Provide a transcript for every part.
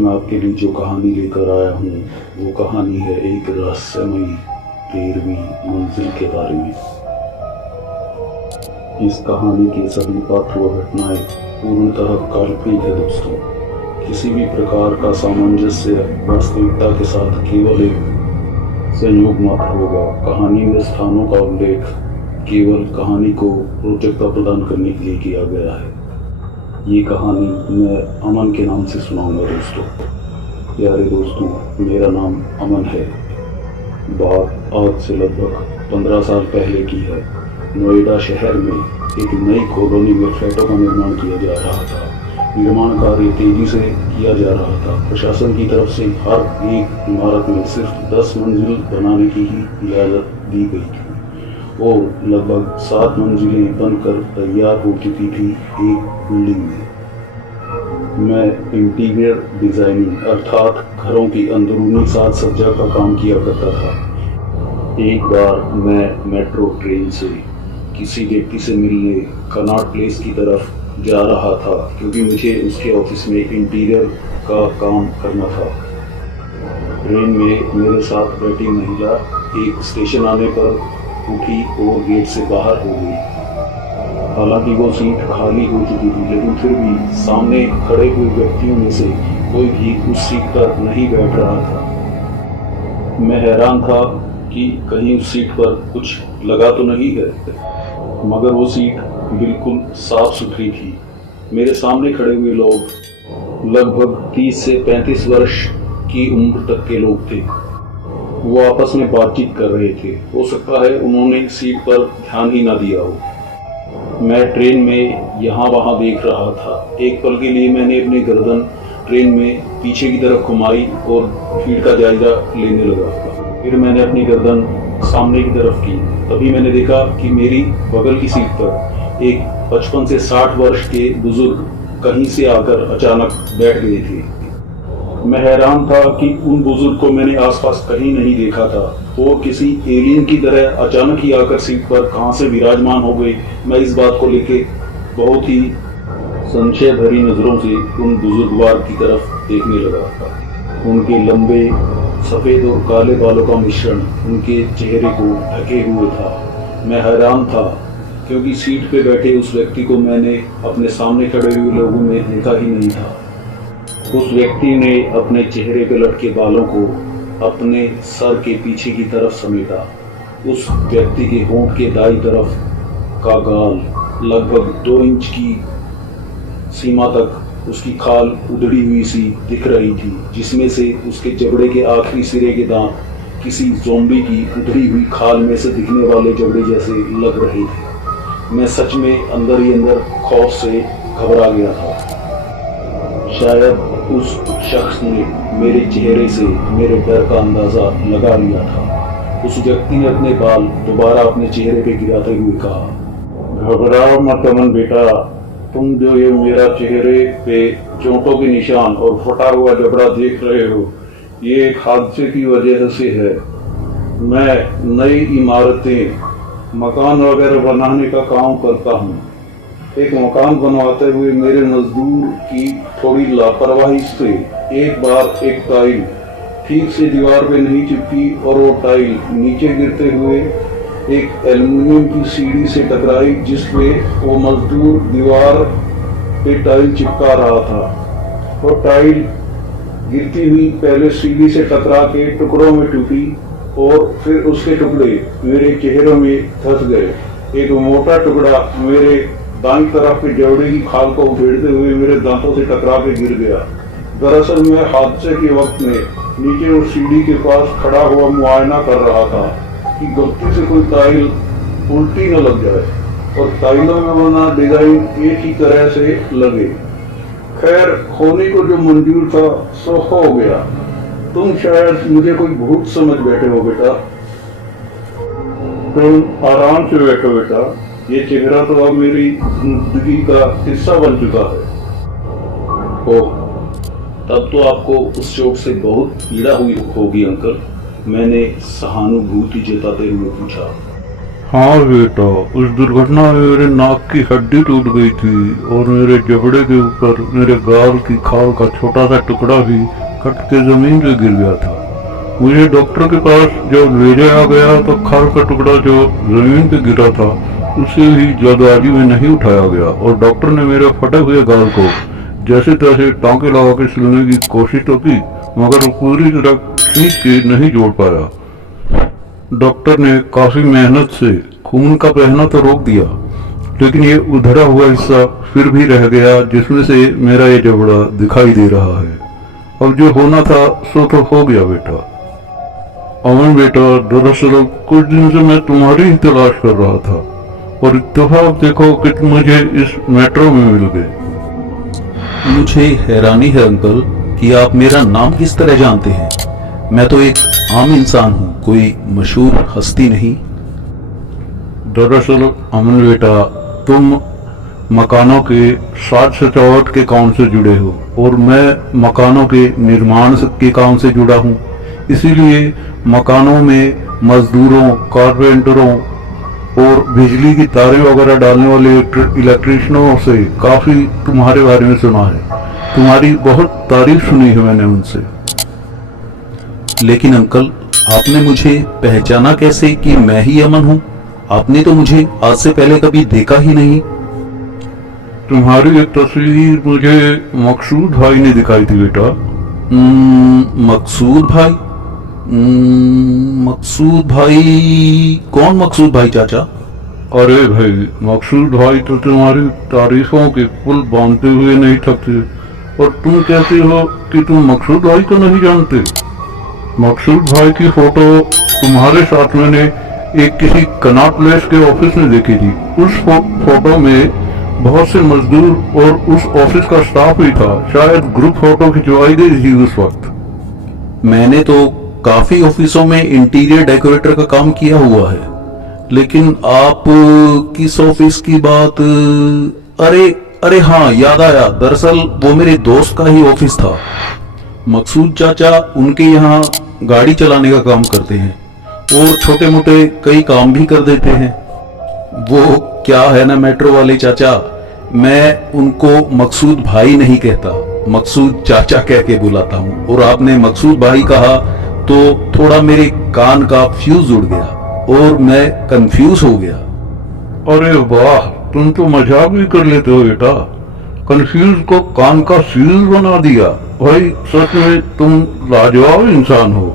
मैं आपके लिए जो कहानी लेकर आया हूँ वो कहानी है एक रहस्यमयी 13वीं मंजिल के बारे में। इस कहानी के सभी पात्र व घटनाएं पूर्णतः काल्पनिक है दोस्तों। किसी भी प्रकार का सामंजस्य वास्तविकता के साथ केवल एक संयोग मात्र होगा। कहानी में स्थानों का उल्लेख केवल कहानी को रोचकता प्रदान करने के लिए किया गया है। ये कहानी मैं अमन के नाम से सुनाऊंगा दोस्तों। प्यारे दोस्तों, मेरा नाम अमन है। बात आज से लगभग 15 साल पहले की है। नोएडा शहर में एक नई कॉलोनी में फ्लैटों का निर्माण किया जा रहा था। निर्माण कार्य तेजी से किया जा रहा था। प्रशासन की तरफ से हर एक इमारत में सिर्फ 10 मंजिल बनाने की ही इजाज़त दी गई थी और लगभग 7 मंजिलें बनकर तैयार हो चुकी थी एक बिल्डिंग में। मैं इंटीरियर डिजाइनिंग अर्थात घरों की अंदरूनी साज सज्जा का काम किया करता था। एक बार मैं मेट्रो ट्रेन से किसी व्यक्ति से मिलने कनॉट प्लेस की तरफ जा रहा था क्योंकि मुझे उसके ऑफिस में इंटीरियर का काम करना था। ट्रेन में मेरे साथ बैठी महिला एक स्टेशन आने पर उठी और गेट से बाहर हो गई। हालांकि वो सीट खाली हो चुकी थी, लेकिन फिर भी सामने खड़े हुए व्यक्तियों में से कोई भी उस सीट पर नहीं बैठ रहा था। मैं हैरान था कि कहीं उस सीट पर कुछ लगा तो नहीं है, मगर वो सीट बिल्कुल साफ सुथरी थी। मेरे सामने खड़े हुए लोग लगभग 30 से 35 वर्ष की उम्र तक के लोग थे। वो आपस में बातचीत कर रहे थे। हो सकता है उन्होंने सीट पर ध्यान ही ना दिया हो। मैं ट्रेन में यहाँ वहाँ देख रहा था। एक पल के लिए मैंने अपनी गर्दन ट्रेन में पीछे की तरफ घुमाई और भीड़ का जायजा लेने लगा। फिर मैंने अपनी गर्दन सामने की तरफ की। तभी मैंने देखा कि मेरी बगल की सीट पर एक 55 से 60 वर्ष के बुजुर्ग कहीं से आकर अचानक बैठ गए थे। मैं हैरान था कि उन बुजुर्ग को मैंने आसपास कहीं नहीं देखा था। वो किसी एलियन की तरह अचानक ही आकर सीट पर कहां से विराजमान हो गए। मैं इस बात को लेके बहुत ही संशय भरी नजरों से उन बुजुर्गवार की तरफ देखने लगा। उनके लंबे सफेद और काले बालों का मिश्रण उनके चेहरे को ढके हुए था। मैं हैरान था क्योंकि सीट पे बैठे उस व्यक्ति को मैंने अपने सामने खड़े हुए लोगों में देखा ही नहीं था। उस व्यक्ति ने अपने चेहरे पर लटके बालों को अपने सर के पीछे की तरफ समेटा। उस व्यक्ति के होंठ के दाईं तरफ का गाल लगभग 2 इंच की सीमा तक उसकी खाल उधड़ी हुई सी दिख रही थी, जिसमें से उसके जबड़े के आखिरी सिरे के दांत किसी ज़ॉम्बी की उधड़ी हुई खाल में से दिखने वाले जबड़े जैसे लग रहे थे। मैं सच में अंदर ही अंदर खौफ से घबरा गया था। शायद उस शख्स ने मेरे चेहरे से मेरे डर का अंदाजा लगा लिया था। उस व्यक्ति ने अपने बाल दोबारा अपने चेहरे पे गिराते हुए कहा, घबराओ मत अमन बेटा, तुम जो ये मेरा चेहरे पे चोटों के निशान और फटा हुआ जबड़ा देख रहे हो, ये एक हादसे की वजह से है। मैं नई इमारतें मकान वगैरह बनाने का काम करता हूँ। एक मकान बनवाते हुए मेरे मजदूर की थोड़ी लापरवाही से एक बार एक टाइल ठीक से दीवार पे नहीं चिपकी और वो टाइल नीचे गिरते हुए एक एल्युमिनियम की सीढ़ी से टकराई, जिस पे वो मजदूर दीवार पे टाइल चिपका रहा था। वो टाइल गिरती हुई पहले सीढ़ी से टकरा के टुकड़ों में टूटी और फिर उसके टुकड़े मेरे चेहरे में धंस गए। एक मोटा टुकड़ा मेरे दाईं तरफ के जबड़े की खाल को उधेड़ते हुए मेरे दांतों से टकरा के गिर गया। दरअसल मैं हादसे के वक्त में नीचे उस सीढ़ी के पास खड़ा हुआ मुआयना कर रहा था कि गलती से कोई टाइल उल्टी न लग जाए और टाइलों में बना डिजाइन एक ही तरह से लगे। खैर, होने को जो मंजूर था सो हो गया। तुम शायद मुझे कोई भूत समझ बैठे हो बेटा। तुम आराम से बैठो बेटा। ये चेहरा तो अब मेरी जिंदगी का हिस्सा बन चुका है। ओह, तब तो आपको उस चोट से बहुत पीड़ा हुई होगी अंकल, मैंने सहानुभूति जताते हुए पूछा। हाँ बेटा, उस दुर्घटना में मेरे नाक की हड्डी टूट गई थी और मेरे जबड़े के ऊपर मेरे गाल की खाल का छोटा सा टुकड़ा भी कट के जमीन पे गिर गया था। मुझे डॉक्टर के पास जब ले जाया गया तो खाल का टुकड़ा जो जमीन पे गिरा था उसे भी जल्दबाजी में नहीं उठाया गया और डॉक्टर ने मेरे फटे हुए गाल को जैसे तैसे टांके लगा के सिलने की कोशिश तो की, मगर वो पूरी तरह खींच के नहीं जोड़ पाया। डॉक्टर ने काफी मेहनत से खून का बहना तो रोक दिया, लेकिन ये उधरा हुआ हिस्सा फिर भी रह गया जिसमें से मेरा ये जबड़ा दिखाई दे रहा है। अब जो होना था सो तो हो गया बेटा। अमन बेटा, दरअसल कुछ दिन से मैं तुम्हारी ही तलाश कर रहा था और इत्तेफाक देखो कि तुम मुझे इस मेट्रो में मिल गए। मुझे हैरानी है अंकल कि आप मेरा नाम किस तरह जानते हैं। मैं तो एक आम इंसान हूँ, कोई मशहूर हस्ती नहीं। दरअसल अमन बेटा, तुम मकानों के साज सजावट के काम से जुड़े हो और मैं मकानों के निर्माण के काम से जुड़ा हूँ। इसीलिए मकानों में मजदूरों, कारपेंटरों और बिजली की तारें वगैरह डालने वाले इलेक्ट्रिशियनों से काफी तुम्हारे बारे में सुना है। तुम्हारी बहुत तारीफ सुनी है मैंने उनसे। लेकिन अंकल, आपने मुझे पहचाना कैसे कि मैं ही अमन हूँ? आपने तो मुझे आज से पहले कभी देखा ही नहीं। तुम्हारी एक तस्वीर मुझे मकसूद भाई ने दिखाई थी बेटा। मकसूद भाई? मकसूद भाई? कौन मकसूद भाई चाचा? अरे भाई, मकसूद भाई तो तुम्हारी तारीफों के पुल बांधते हुए नहीं थकते और तुम कहते हो कि तुम मकसूद भाई को नहीं जानते। मकसूद भाई की फोटो तुम्हारे साथ मैंने एक किसी कनॉट प्लेस के ऑफिस में देखी थी। उस फोटो में बहुत से मजदूर और उस ऑफिस का स्टाफ भी था। शायद ग्रुप फोटो खिंचवाई गई थी उस वक्त। मैंने तो काफी ऑफिसों में इंटीरियर डेकोरेटर का काम किया हुआ है, लेकिन आप किस ऑफिस की बात? अरे हाँ, याद आया। दरअसल वो मेरे दोस्त का ही ऑफिस था। मकसूद चाचा उनके यहाँ गाड़ी चलाने का काम करते हैं और छोटे मोटे कई काम भी कर देते हैं। वो क्या है ना मेट्रो वाले चाचा, मैं उनको मकसूद भाई नहीं कहता, मकसूद चाचा कह के बुलाता हूँ। और आपने मकसूद भाई कहा तो थोड़ा मेरे कान का फ्यूज उड़ गया और मैं कंफ्यूज हो गया। अरे वाह, तुम तो मजाक भी कर लेते हो बेटा। कंफ्यूज को कान का फ्यूज बना दिया। भाई सच में तुम लाजवाब इंसान हो।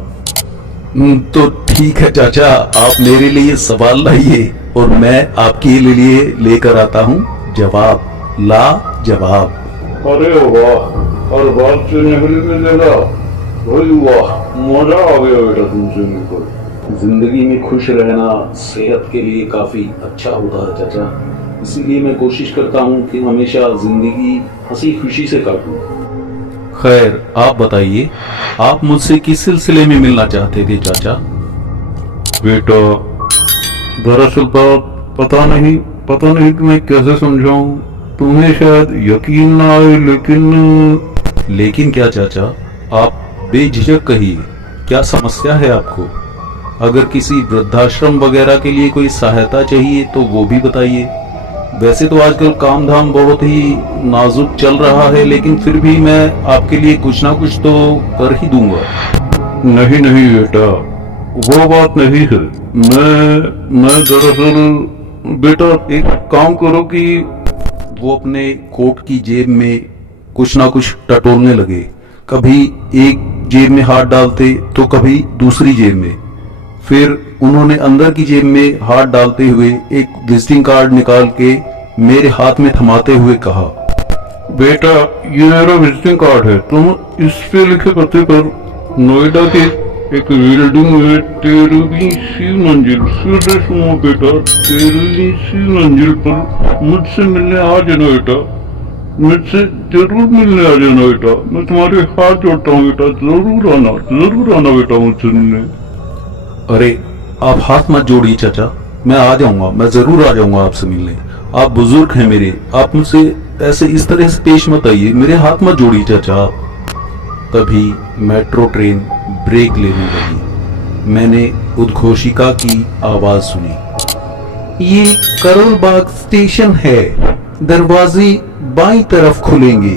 तो ठीक है चाचा, आप मेरे लिए सवाल लाइए और मैं आपके लिए लेकर आता हूँ जवाब। ला जवाब। अरे वाह, हर बात से निकल मिलेगा। भाई वाह, मजा आ गया बेटा तुमसे मिलकर। जिंदगी में खुश रहना सेहत के लिए काफी अच्छा होता है चाचा, इसीलिए मैं कोशिश करता हूँ कि हमेशा जिंदगी हंसी खुशी से काटूं। खैर, आप बताइए, आप मुझसे किस सिलसिले में मिलना चाहते थे चाचा? बेटा, दरअसल बात पता नहीं तुम्हें कैसे समझाऊं। तुम्हें शायद यकीन ना आए, लेकिन क्या चाचा? आप बेझिझक कहिए, क्या समस्या है आपको? अगर किसी वृद्धाश्रम वगैरह के लिए कोई सहायता चाहिए तो वो भी बताइए। वैसे तो आजकल काम धाम बहुत ही नाजुक चल रहा है, लेकिन फिर भी मैं आपके लिए कुछ ना कुछ तो कर ही दूंगा। नहीं बेटा, वो बात नहीं है। मैं दरअसल बेटा, एक काम करो कि वो अपने कोट की जेब में कुछ ना कुछ टटोलने लगे। कभी एक जेब में हाथ डालते तो कभी दूसरी जेब में। फिर उन्होंने अंदर की जेब में हाथ डालते हुए एक विजिटिंग कार्ड निकाल के मेरे हाथ में थमाते हुए कहा, बेटा ये मेरा विजिटिंग कार्ड है। तुम इस पे लिखे पते पर नोएडा के एक बिल्डिंग में 13वीं मंजिल, फिर से सुनो बेटा, 13वीं मंजिल पर मुझसे मिलने आ जाना बेटा। मुझसे जरूर मिलने आ जाना बेटा। मैं तुम्हारे हाथ जोड़ता हूँ बेटा, जरूर आना बेटा मुझसे मिलने। अरे आप हाथ मत जोड़िए चाचा, मैं आ जाऊंगा, मैं जरूर आ जाऊंगा आपसे मिलने। आप बुजुर्ग हैं मेरे, आप मुझसे ऐसे इस तरह से पेश मत आइए, मेरे हाथ मत जोड़िए चाचा। तभी मेट्रो ट्रेन ब्रेक लेने लगी। मैंने उद्घोषिका की आवाज सुनी, ये करोल बाग स्टेशन है, दरवाजे बाईं तरफ खुलेंगे।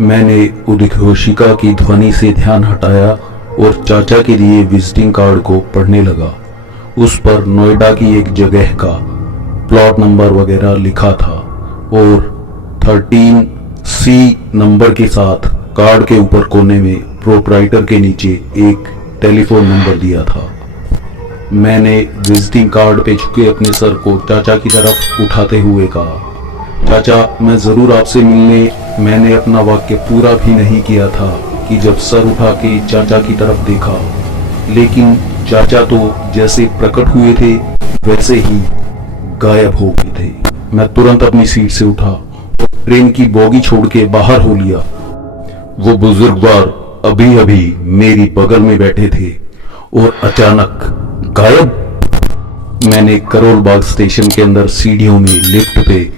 मैंने उद्घोषिका की ध्वनि से ध्यान हटाया और चाचा के लिए विजिटिंग कार्ड को पढ़ने लगा। उस पर नोएडा की एक जगह का प्लॉट नंबर वगैरह लिखा था और 13C नंबर के साथ कार्ड के ऊपर कोने में प्रोपराइटर के नीचे एक टेलीफोन नंबर दिया था। मैंने विजिटिंग कार्ड पे झुके अपने सर को चाचा की तरफ उठाते हुए कहा, चाचा मैं जरूर आपसे मिलने। मैंने अपना वाक्य पूरा भी नहीं किया था कि जब सर उठा के चाचा की तरफ देखा, लेकिन चाचा तो जैसे प्रकट हुए थे वैसे ही गायब हो गए थे। मैं तुरंत अपनी सीट से उठा और ट्रेन की बोगी छोड़ के बाहर हो लिया। वो बुजुर्गवार अभी अभी मेरी बगल में बैठे थे और अचानक गायब। मैंने करोल बाग स्टेशन के अंदर सीढ़ियों में, लिफ्ट पे,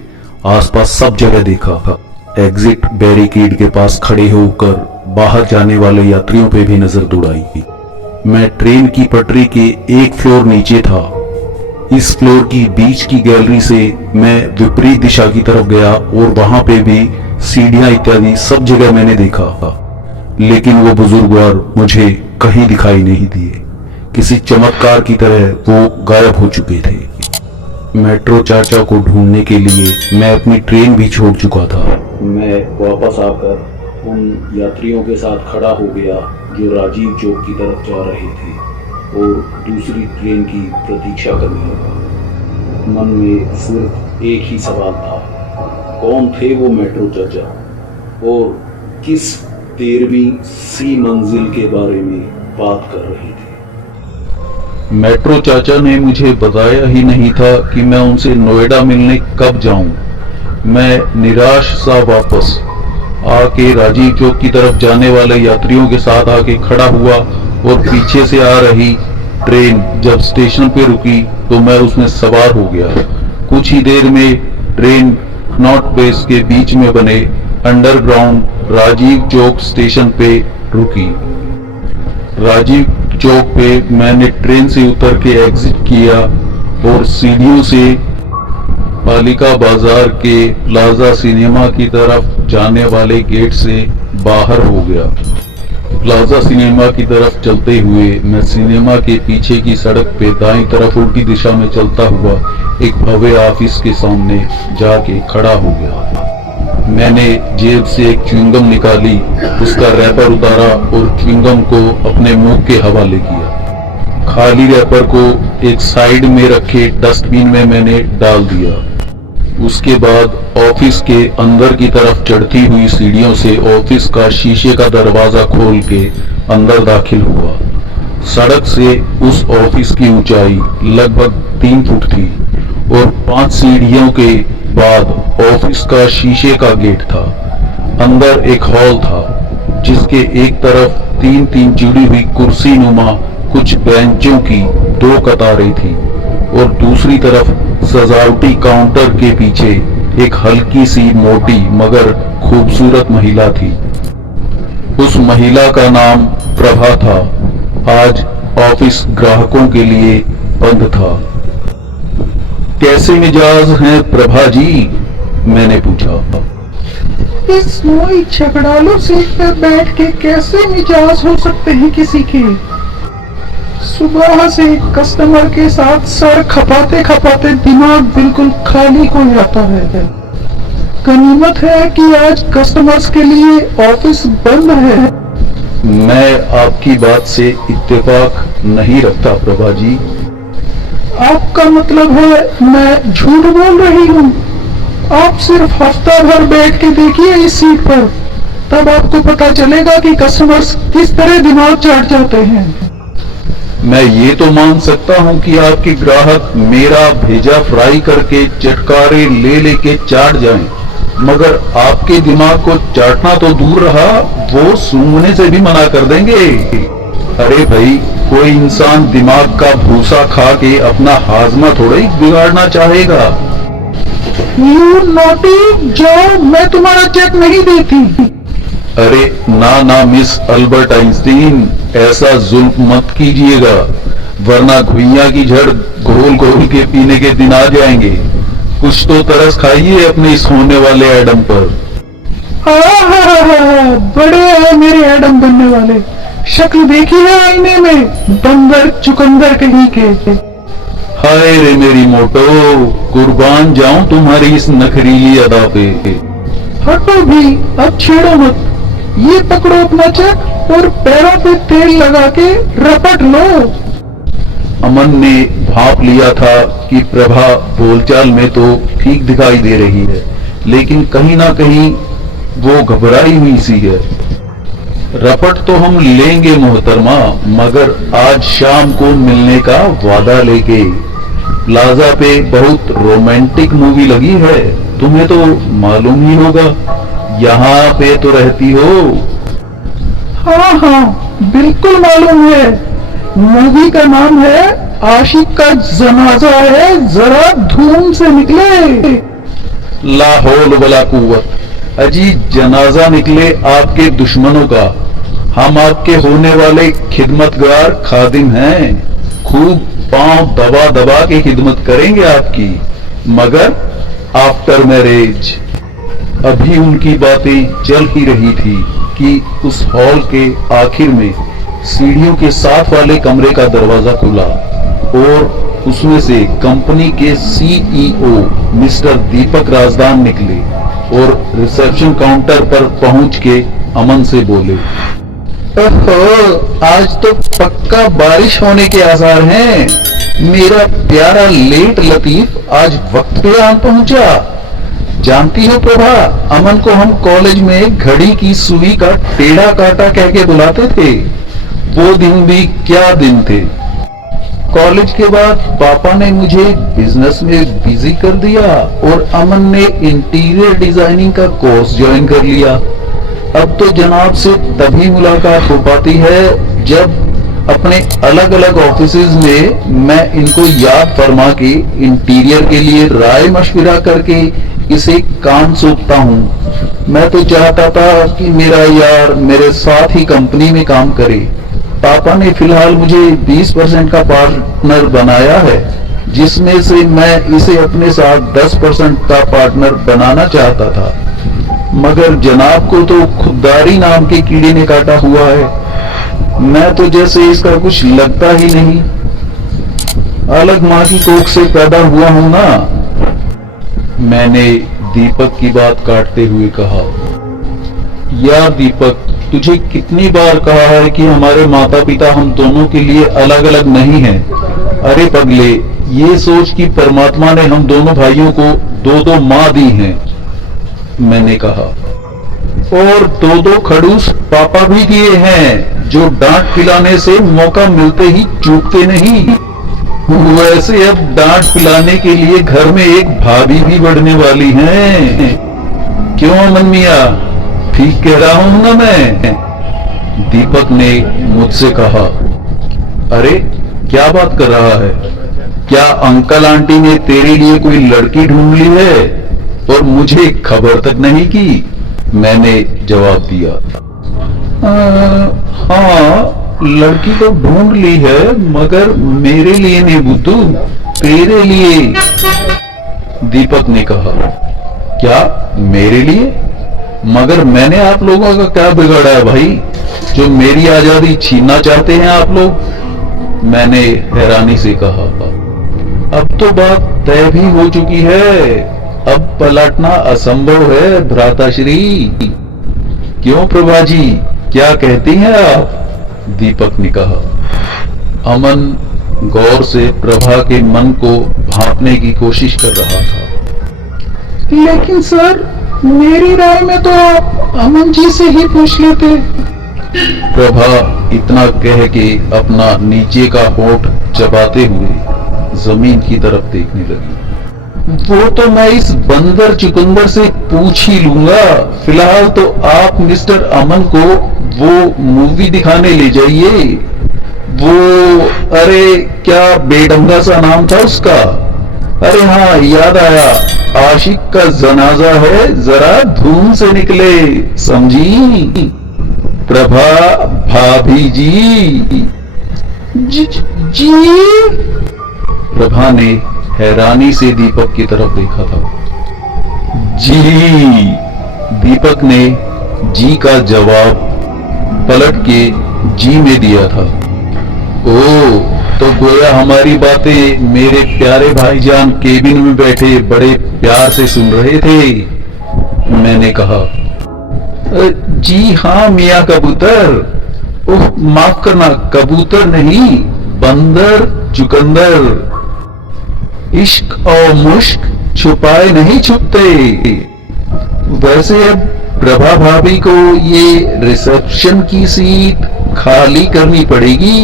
आसपास सब जगह देखा। एग्जिट बैरिकेड के पास खड़े होकर बाहर जाने वाले यात्रियों पे भी नजर दौड़ाई। मैं ट्रेन की पटरी के एक फ्लोर नीचे था। इस फ्लोर की बीच की गैलरी से मैं विपरीत दिशा की तरफ गया और वहां पे भी सीढ़ियां इत्यादि सब जगह मैंने देखा, लेकिन वो बुजुर्गवार मुझे कहीं दिखाई नहीं दिए। किसी चमत्कार की तरह वो गायब हो चुके थे। मेट्रो चाचा को ढूंढने के लिए मैं अपनी ट्रेन भी छोड़ चुका था। मैं वापस आकर उन यात्रियों के साथ खड़ा हो गया जो राजीव चौक की तरफ जा रहे थे और दूसरी ट्रेन की प्रतीक्षा करने लगा। मन में सिर्फ एक ही सवाल था, कौन थे वो मेट्रो चाचा और किस 13वीं C मंजिल के बारे में बात कर रहे थे। मेट्रो चाचा ने मुझे बताया ही नहीं था कि मैं उनसे नोएडा मिलने कब जाऊं। मैं निराश सा वापस आके राजीव चौक की तरफ जाने वाले यात्रियों के साथ आके खड़ा हुआ और पीछे से आ रही ट्रेन जब स्टेशन पे रुकी तो मैं उसमें सवार हो गया। कुछ ही देर में ट्रेन नॉर्थ बेस के बीच में बने अंडरग्राउंड राजीव चौक स्टेशन पे रुकी। राजीव चौक पे मैंने ट्रेन से उतर के एग्जिट किया और सीढ़ियों से पालिका बाजार के प्लाजा सिनेमा की तरफ जाने वाले गेट से बाहर हो गया। प्लाजा सिनेमा की तरफ चलते हुए मैं सिनेमा के पीछे की सड़क पे दाईं तरफ उल्टी दिशा में चलता हुआ एक भव्य ऑफिस के सामने जाके खड़ा हो गया। मैंने जेब से एक च्युइंगम निकाली, उसका रैपर उतारा और च्युइंगम को अपने मुंह के हवाले किया। खाली रैपर को एक साइड में रखे डस्टबिन में मैंने डाल दिया। उसके बाद ऑफिस के अंदर की तरफ चढ़ती हुई सीढ़ियों से ऑफिस का शीशे का दरवाजा खोल के अंदर दाखिल हुआ। सड़क से उस ऑफिस की ऊंचाई लगभग 3 फुट थी और 5 सीढ़ियों के बाद ऑफिस का शीशे का गेट था। अंदर एक हॉल था जिसके एक तरफ 3-3 जुड़ी हुई कुर्सी नुमा कुछ बेंचों की 2 कतारें थी और दूसरी तरफ सजावटी काउंटर के पीछे एक हल्की सी मोटी मगर खूबसूरत महिला थी। उस महिला का नाम प्रभा था। आज ऑफिस ग्राहकों के लिए बंद था। कैसे मिजाज हैं प्रभा जी? मैंने पूछा। इस नोई झगड़ालू सीट पर बैठ के कैसे मिजाज हो सकते हैं किसी के? सुबह से कस्टमर के साथ सर खपाते खपाते दिमाग बिल्कुल खाली हो जाता है। गनीमत है कि आज कस्टमर्स के लिए ऑफिस बंद है। मैं आपकी बात से इत्तेफाक नहीं रखता प्रभा जी। आपका मतलब है मैं झूठ बोल रही हूँ? आप सिर्फ हफ्ता भर बैठ के देखिए इस सीट पर, तब आपको पता चलेगा कि कस्टमर्स किस तरह दिमाग चाट जाते हैं। मैं ये तो मान सकता हूँ कि आपके ग्राहक मेरा भेजा फ्राई करके चटकारे ले लेके चाट जाएं, मगर आपके दिमाग को चाटना तो दूर रहा, वो सूंघने से भी मना कर देंगे। अरे भाई, कोई इंसान दिमाग का भूसा खा के अपना हाजमा थोड़ा ही बिगाड़ना चाहेगा। यू नॉटी, जाओ, मैं तुम्हारा चेक नहीं देती। अरे ना ना मिस अल्बर्ट आइंस्टीन, ऐसा जुल्म मत कीजिएगा। वरना घुइयां की जड़ घोल घोल के पीने के दिन आ जाएंगे। कुछ तो तरस खाइए अपने इस होने वाले एडम पर। बड़े हैं मेरे एडम बनने वाले। शक्ल देखी है आईने में, बंदर चुकंदर कहीं के। हाय रे मेरी मोटो, कुर्बान जाऊं तुम्हारी इस नखरीली अदा पे। हटो भी, अब छेड़ो मत। ये पकड़ो अपना चक और पैरों पे तेल लगा के रपट लो। अमन ने भाप लिया था कि प्रभा बोलचाल में तो ठीक दिखाई दे रही है, लेकिन कहीं ना कहीं वो घबराई हुई सी है। रपट तो हम लेंगे मोहतरमा, मगर आज शाम को मिलने का वादा लेके। प्लाजा पे बहुत रोमांटिक मूवी लगी है, तुम्हें तो मालूम ही होगा। यहाँ पे तो रहती हो। हाँ, बिल्कुल मालूम है। मूवी का नाम है आशिक का जनाजा है, जरा धूम से निकले। लाहौल वला कुव्वत, अजी जनाजा निकले आपके दुश्मनों का। हम आपके होने वाले खिदमतगार खादिम हैं, खूब पांव दबा दबा के खिदमत करेंगे आपकी, मगर आफ्टर मैरिज। अभी उनकी बातें चल ही रही थी कि उस हॉल के आखिर में सीढ़ियों के साथ वाले कमरे का दरवाजा खुला और उसमें से कंपनी के सीईओ मिस्टर दीपक राजदान निकले और रिसेप्शन काउंटर पर पहुंच के अमन से बोले, ओहो, आज तो पक्का बारिश होने के आसार हैं। मेरा प्यारा लेट लतीफ आज वक्त पे आ पहुंचा। जानती हो प्रभा, अमन को हम कॉलेज में घड़ी की सुई का टेढ़ा काटा कह के बुलाते थे। वो दिन भी क्या दिन थे। कॉलेज के बाद पापा ने मुझे बिजनेस में बिजी कर दिया और अमन ने इंटीरियर डिजाइनिंग का कोर्स ज्वाइन कर लिया। अब तो जनाब से तभी मुलाकात हो पाती है जब अपने अलग अलग ऑफिसेज में मैं इनको याद फरमा के इंटीरियर के लिए राय मशविरा करके इसे काम सौंपता हूँ। मैं तो चाहता था कि मेरा यार मेरे साथ ही कंपनी में काम करे। पापा ने फिलहाल मुझे 20% का पार्टनर बनाया है, जिसमें से मैं इसे अपने साथ 10% का पार्टनर बनाना चाहता था, मगर जनाब को तो खुददारी नाम के कीड़े ने काटा हुआ है। मैं तो जैसे इसका कुछ लगता ही नहीं। अलग माँ की कोख से पैदा हुआ हूं ना। मैंने दीपक की बात काटते हुए कहा, यार दीपक, तुझे कितनी बार कहा है कि हमारे माता पिता हम दोनों के लिए अलग अलग नहीं हैं। अरे पगले, ये सोच कि परमात्मा ने हम दोनों भाइयों को दो दो माँ दी हैं। मैंने कहा, और दो दो खड़ूस पापा भी दिए हैं, जो डांट खिलाने से मौका मिलते ही चूकते नहीं। वैसे अब डांट पिलाने के लिए घर में एक भाभी भी बढ़ने वाली हैं। क्यों अमन मियां, ठीक कह रहा हूं ना मैं? दीपक ने मुझसे कहा, अरे क्या बात कर रहा है? क्या अंकल आंटी ने तेरे लिए कोई लड़की ढूंढ ली है और मुझे खबर तक नहीं की? मैंने जवाब दिया, हाँ लड़की तो ढूंढ ली है, मगर मेरे लिए नहीं बुद्धू, तेरे लिए। दीपक ने कहा, क्या मेरे लिए? मगर मैंने आप लोगों का क्या बिगाड़ा है भाई, जो मेरी आजादी छीनना चाहते हैं आप लोग? मैंने हैरानी से कहा, अब तो बात तय भी हो चुकी है, अब पलटना असंभव है भ्राताश्री। क्यों प्रभा जी, क्या कहती हैं आप? दीपक ने कहा। अमन गौर से प्रभा के मन को भांपने की कोशिश कर रहा था। लेकिन सर, मेरी राय में तो आप अमन जी से ही पूछ लेते। प्रभा इतना कह के अपना नीचे का होठ चबाते हुए जमीन की तरफ देखने लगी। वो तो मैं इस बंदर चुकंदर से पूछ ही लूंगा। फिलहाल तो आप मिस्टर अमन को वो मूवी दिखाने ले जाइए। वो, अरे क्या बेढंगा सा नाम था उसका? अरे हाँ, याद आया, आशिक का जनाजा है, जरा धूम से निकले, समझी प्रभा भाभी जी? जी। प्रभा ने हैरानी से दीपक की तरफ देखा था। जी, दीपक ने जी का जवाब पलट के जी में दिया था। ओ, तो गोया हमारी बातें मेरे प्यारे भाईजान केबिन में बैठे बड़े प्यार से सुन रहे थे, मैंने कहा। जी हाँ मियाँ कबूतर। ओह माफ करना, कबूतर नहीं, बंदर चुकंदर। इश्क और मुश्क छुपाए नहीं छुपते। वैसे अब प्रभा भाभी को ये रिसेप्शन की सीट खाली करनी पड़ेगी।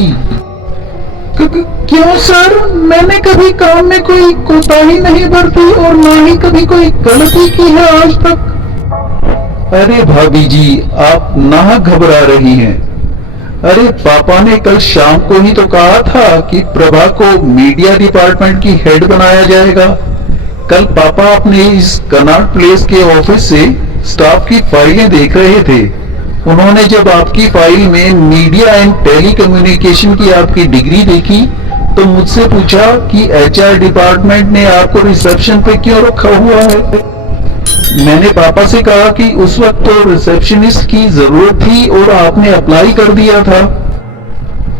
क्यों सर, मैंने कभी काम में कोई कोताही नहीं बरती और ना ही कभी कोई गलती की है आज तक। अरे भाभी जी, आप ना घबरा रही हैं। अरे पापा ने कल शाम को ही तो कहा था कि प्रभा को मीडिया डिपार्टमेंट की हेड बनाया जाएगा। कल पापा अपने इस कनॉट प्लेस के ऑफिस से स्टाफ की फाइलें देख रहे थे। उन्होंने जब आपकी फाइल में मीडिया एंड टेलीकम्युनिकेशन की आपकी डिग्री देखी तो मुझसे पूछा कि एचआर डिपार्टमेंट ने आपको रिसेप्शन पे क्यों रखा हुआ है। मैंने पापा से कहा कि उस वक्त तो रिसेप्शनिस्ट की जरूरत थी और आपने अप्लाई कर दिया था।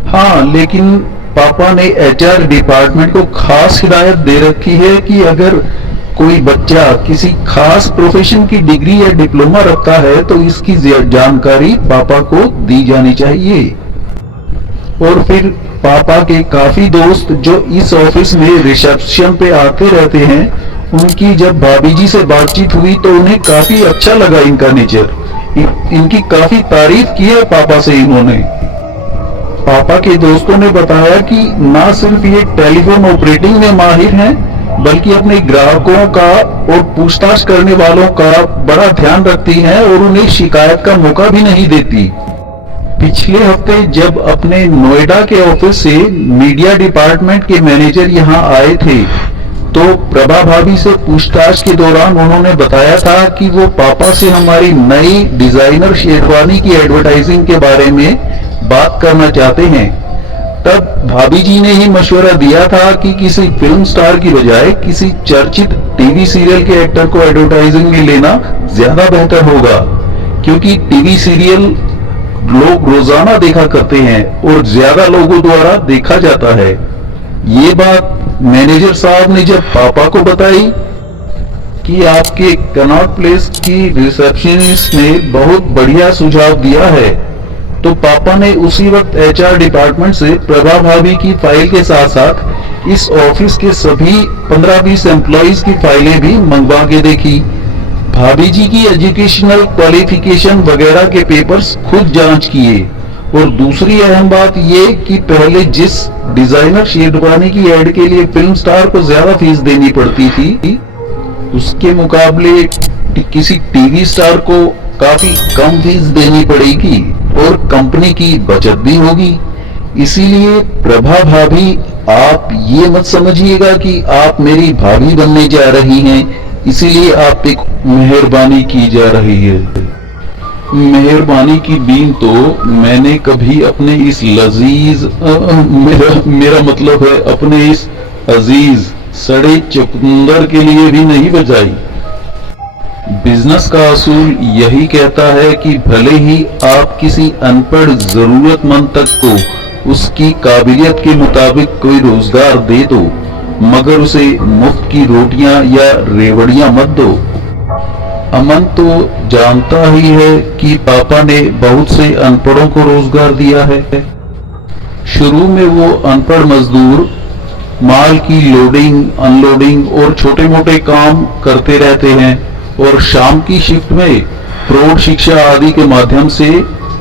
हाँ, लेकिन पापा ने एचआर डिपार्टमेंट को खास हिदायत दे रखी है कि अगर कोई बच्चा किसी खास प्रोफेशन की डिग्री या डिप्लोमा रखता है तो इसकी जानकारी पापा को दी जानी चाहिए। और फिर पापा के काफी दोस्त जो इस ऑफिस में रिसेप्शन पे आते रहते हैं, उनकी जब भाभी जी से बातचीत हुई तो उन्हें काफी अच्छा लगा इनका नेचर। इनकी काफी तारीफ की है पापा से इन्होंने। पापा के दोस्तों ने बताया कि ना सिर्फ ये टेलीफोन ऑपरेटिंग में माहिर हैं, बल्कि अपने ग्राहकों का और पूछताछ करने वालों का बड़ा ध्यान रखती हैं और उन्हें शिकायत का मौका भी नहीं देती। पिछले हफ्ते जब अपने नोएडा के ऑफिस से मीडिया डिपार्टमेंट के मैनेजर यहाँ आए थे तो प्रभा भाभी से पूछताछ के दौरान उन्होंने बताया था कि वो पापा से हमारी नई डिजाइनर शेरवानी की एडवर्टाइजिंग के बारे में बात करना चाहते हैं। तब भाभी जी ने ही मशवरा दिया था कि किसी फिल्म स्टार की बजाय किसी चर्चित टीवी सीरियल के एक्टर को एडवर्टाइजिंग में लेना ज्यादा बेहतर होगा, क्योंकि टीवी सीरियल लोग रोजाना देखा करते हैं और ज्यादा लोगों द्वारा देखा जाता है। ये बात मैनेजर साहब ने जब पापा को बताई कि आपके कनॉट प्लेस की रिसेप्शनिस्ट ने बहुत बढ़िया सुझाव दिया है, तो पापा ने उसी वक्त एचआर डिपार्टमेंट से प्रभा भाभी की फाइल के साथ साथ इस ऑफिस के सभी 15-20 एम्प्लॉइज की फाइलें भी मंगवा के देखी। भाभी जी की एजुकेशनल क्वालिफिकेशन वगैरह के पेपर्स खुद जांच किए। और दूसरी अहम बात ये कि पहले जिस डिजाइनर शेरवानी की एड के लिए फिल्म स्टार को ज्यादा फीस देनी पड़ती थी, उसके मुकाबले किसी टीवी स्टार को काफी कम फीस देनी पड़ेगी और कंपनी की बचत भी होगी। इसीलिए प्रभा भाभी, आप ये मत समझिएगा कि आप मेरी भाभी बनने जा रही हैं, इसीलिए आप पे मेहरबानी की जा रही है। मेहरबानी की बीन तो मैंने कभी अपने इस लजीज मेरा मतलब है अपने इस अजीज सड़े चुकंदर के लिए भी नहीं बजाई। बिजनेस का असूल यही कहता है कि भले ही आप किसी अनपढ़ जरूरतमंद तक को उसकी काबिलियत के मुताबिक कोई रोजगार दे दो, मगर उसे मुफ्त की रोटियां या रेवड़ियां मत दो। अमन तो जानता ही है कि पापा ने बहुत से अनपढ़ों को रोजगार दिया है। शुरू में वो अनपढ़ मजदूर माल की लोडिंग, अनलोडिंग और छोटे मोटे काम करते रहते हैं और शाम की शिफ्ट में प्रौढ़ शिक्षा आदि के माध्यम से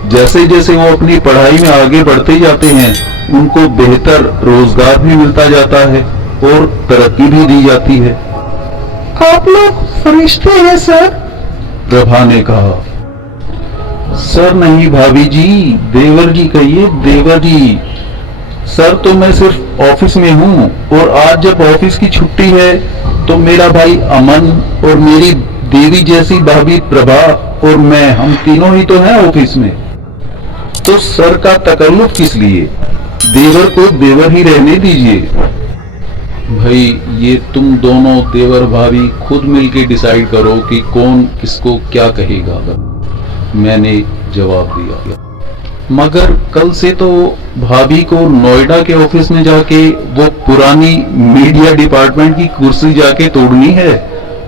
जैसे जैसे वो अपनी पढ़ाई में आगे बढ़ते जाते हैं, उनको बेहतर रोजगार भी मिलता जाता है और तरक्की भी दी जाती है। आप लोग फरिश्ते हैं सर, प्रभा ने कहा। सर नहीं भाभी जी, देवर जी कहिए, देवर जी। सर तो मैं सिर्फ ऑफिस में हूँ और आज जब ऑफिस की छुट्टी है तो मेरा भाई अमन और मेरी देवी जैसी भाभी प्रभा और मैं, हम तीनों ही तो हैं ऑफिस में। तो सर का तकल्लुफ किस लिए? देवर को देवर ही रहने दीजिए। भाई ये तुम दोनों देवर भाभी खुद मिलके डिसाइड करो कि कौन किसको क्या कहेगा, मैंने जवाब दिया। मगर कल से तो भाभी को नोएडा के ऑफिस में जाके वो पुरानी मीडिया डिपार्टमेंट की कुर्सी जाके तोड़नी है।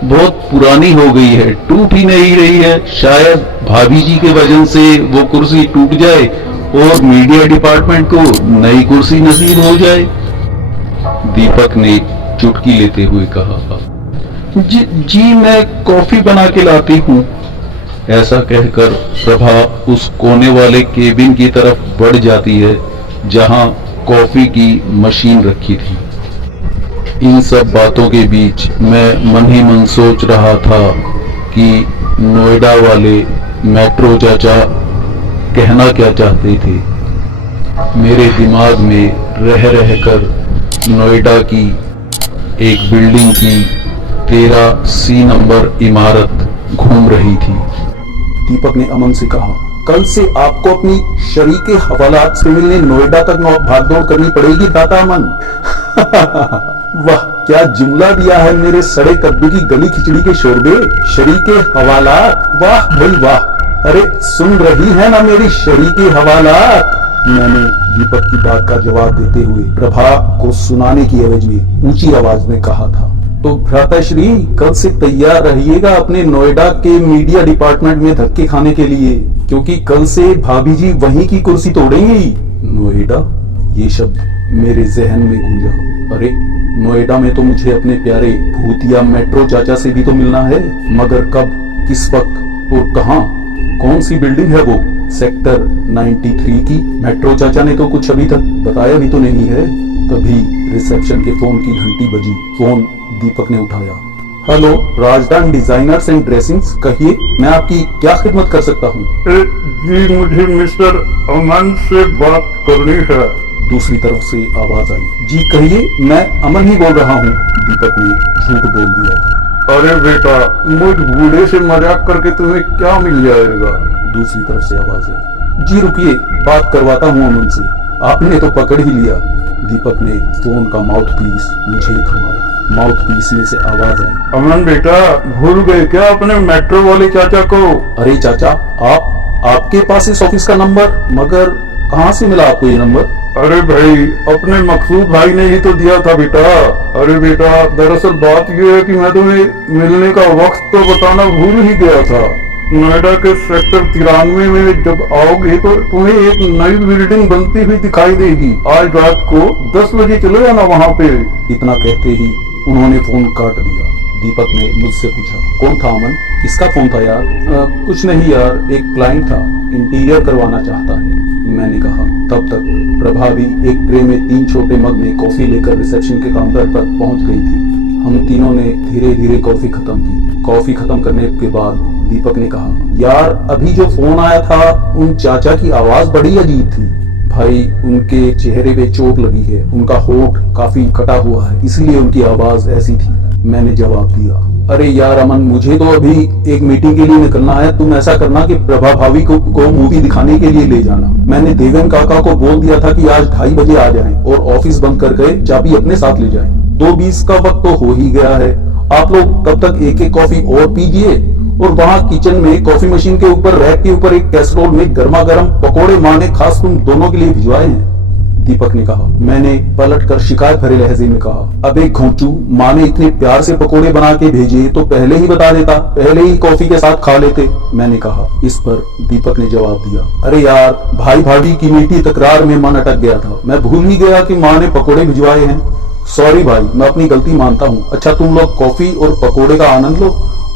बहुत पुरानी हो गई है, टूट ही नहीं रही है। शायद भाभी जी के वजन से वो कुर्सी टूट जाए और मीडिया डिपार्टमेंट को नई कुर्सी नसीब हो जाए। दीपक ने चुटकी लेते हुए कहा, जी मैं कॉफी बना के लाती हूँ। ऐसा कहकर प्रभा उस कोने वाले केबिन की तरफ बढ़ जाती है जहां कॉफी की मशीन रखी थी। इन सब बातों के बीच मैं मन ही मन सोच रहा था कि नोएडा वाले मेट्रो चाचा कहना क्या चाहते थे। मेरे दिमाग में रह रहकर नोएडा की एक बिल्डिंग की 13C नंबर इमारत घूम रही थी। दीपक ने अमन से कहा, कल से आपको अपनी शरीके हवालात से मिलने नोएडा तक भागदौड़ करनी पड़ेगी दाता अमन। वाह क्या जुमला दिया है मेरे सड़े कद्दू की गली खिचड़ी के शोरबे। शरीके हवालात, वाह भाई वाह। अरे सुन रही है ना मेरी शरीके हवालात। मैंने दीपक की बात का जवाब देते हुए प्रभा को सुनाने की एवज में ऊंची आवाज में कहा था, तो भ्राताश्री कल से तैयार रहिएगा अपने नोएडा के मीडिया डिपार्टमेंट में धक्के खाने के लिए, क्योंकि कल से भाभी जी वहीं की कुर्सी तोड़ेंगी। नोएडा, ये शब्द मेरे जहन में गूंजा। अरे नोएडा में तो मुझे अपने प्यारे भूतिया मेट्रो चाचा से भी तो मिलना है, मगर कब, किस वक्त और कहां? कौन सी बिल्डिंग है वो? सेक्टर 93 की? मेट्रो चाचा ने तो कुछ अभी तक बताया भी तो नहीं है। तभी रिसेप्शन के फोन की घंटी बजी। फोन दीपक ने उठाया। Hello, Rajdan designers and dressings, कहिए मैं आपकी क्या खिदमत कर सकता हूँ? जी मुझे मिस्टर अमन से बात करनी है। दूसरी तरफ से आवाज आई, जी कहिए मैं अमन ही बोल रहा हूँ। दीपक ने झूठ बोल दिया। अरे बेटा, मुझ बूढ़े से मजाक करके तुम्हें क्या मिल जाएगा? दूसरी तरफ से आवाज आई, जी रुकिए बात करवाता हूँ अमन से, आपने तो पकड़ ही लिया। दीपक ने फोन का माउथ पीस मुझे थमाया। माउथ पीस में से आवाज आई, अमन बेटा भूल गए क्या अपने मेट्रो वाले चाचा को? अरे चाचा, आपके पास इस ऑफिस का नंबर, मगर कहाँ से मिला आपको ये नंबर? अरे भाई, अपने मकसूद भाई ने ही तो दिया था बेटा। अरे बेटा, दरअसल बात ये है कि मैं तुम्हें मिलने का वक्त तो बताना भूल ही गया था। नोएडा के सेक्टर 93 में जब आओगे तो तुम्हें एक नई बिल्डिंग बनती हुई दिखाई देगी। आज रात को 10 बजे चले जाना वहाँ पे। इतना कहते ही उन्होंने फोन काट दिया। दीपक ने मुझसे पूछा, कौन था अमन? किसका फोन था यार? कुछ नहीं यार, एक क्लाइंट था, इंटीरियर करवाना चाहता है, मैंने कहा। तब तक प्रभा भी एक ट्रे में 3 छोटे मग में कॉफी लेकर रिसेप्शन के काउंटर पर पहुंच गई थी। हम तीनों ने धीरे धीरे कॉफी खत्म की। कॉफी खत्म करने के बाद दीपक ने कहा, यार अभी जो फोन आया था उन चाचा की आवाज बड़ी अजीब थी। भाई उनके चेहरे पे चोट लगी है, उनका होंठ काफी कटा हुआ है, इसलिए उनकी आवाज ऐसी थी। मैंने जवाब दिया, अरे यार अमन, मुझे तो अभी एक मीटिंग के लिए निकलना है, तुम ऐसा करना कि प्रभा भाभी को मूवी दिखाने के लिए ले जाना। मैंने देवेन काका को बोल दिया था कि आज 2:30 बजे आ जाएं और ऑफिस बंद कर गए चाबी अपने साथ ले जाएं। 2:20 का वक्त तो हो ही गया है, आप लोग तब तक एक एक कॉफी और पीजिए और वहाँ किचन में कॉफी मशीन के ऊपर रैक के ऊपर एक कैसरोल में गर्मा गर्म पकौड़े माँ ने खास तुम दोनों के लिए भिजवाए हैं। दीपक ने कहा। मैंने पलट कर शिकायत भरे लहजे में कहा, अबे घोंचू, माँ ने इतने प्यार से पकोड़े बना के भेजे तो पहले ही बता देता, पहले ही कॉफी के साथ खा लेते, मैंने कहा। इस पर दीपक ने जवाब दिया, अरे यार, भाई भाभी की मीठी तकरार में मन अटक गया था, मैं भूल ही गया कि माँ ने पकोड़े भिजवाए हैं। सॉरी भाई, मैं अपनी गलती मानता हूँ। अच्छा तुम लोग कॉफी और पकोड़े का आनंद लो